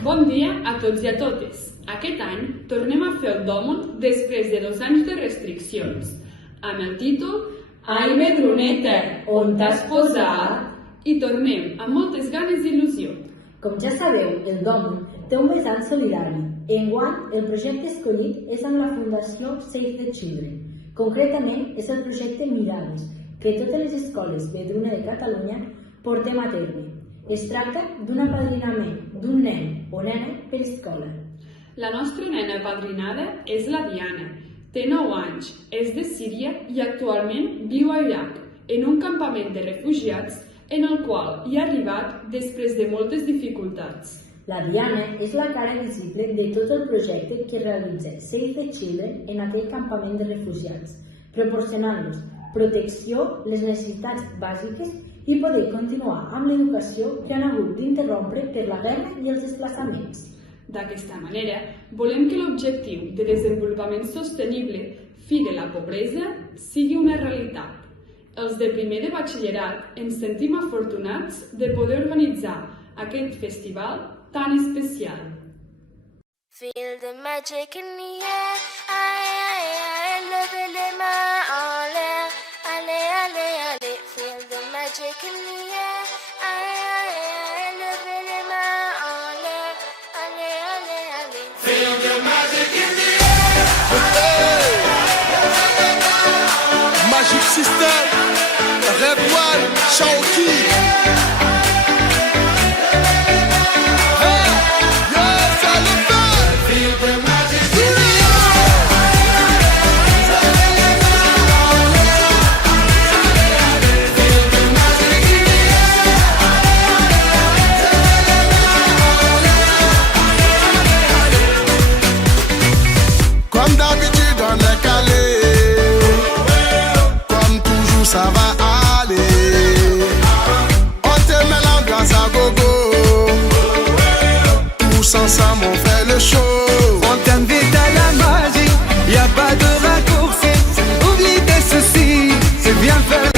Bon dia a tots i a totes. Aquest any tornem a fer el Dòmul després de 2 anys de restriccions, amb el títol Ai, Medruneta, on t'has posat? I tornem amb moltes ganes i il·lusió. Com ja sabeu, el Dòmul té un vessant solidari. Enguany, el projecte escollit és amb la Fundació Save the Children. Concretament, és el projecte Mirades, que totes les escoles Medruna de Catalunya portem a terme. Es tracta d'un apadrinament d'un nen o nena per escola. La nostra nena apadrinada és la Diana. Té 9 anys, és de Síria i actualment viu a Iraq, en un campament de refugiats en el qual hi ha arribat després de moltes dificultats. La Diana és la cara visible de tot el projecte que realitza Save the Children en aquell campament de refugiats, proporcionant-los protecció, les necessitats bàsiques i poder continuar amb l'educació que han hagut d'interrompre per la guerra i els desplaçaments. D'aquesta manera, volem que l'objectiu de desenvolupament sostenible, fi de la pobresa, sigui una realitat. Els de primer de batxillerat ens sentim afortunats de poder organitzar aquest festival tan especial. Feel the magic in the air, aïe, levez les mains en l'air, allez, allez, allez. Feel the magic in the air, aïe, levez les mains en l'air, allez, allez, allez. Feel the magic in the air. Magic System, Red One, Shaoki. Comme d'habitude on est calé, comme toujours ça va aller. On te met l'ambiance à gogo, tous ensemble on fait le show. On t'invite à la magie, y a pas de raccourci. Oublie tes soucis, c'est bien fait.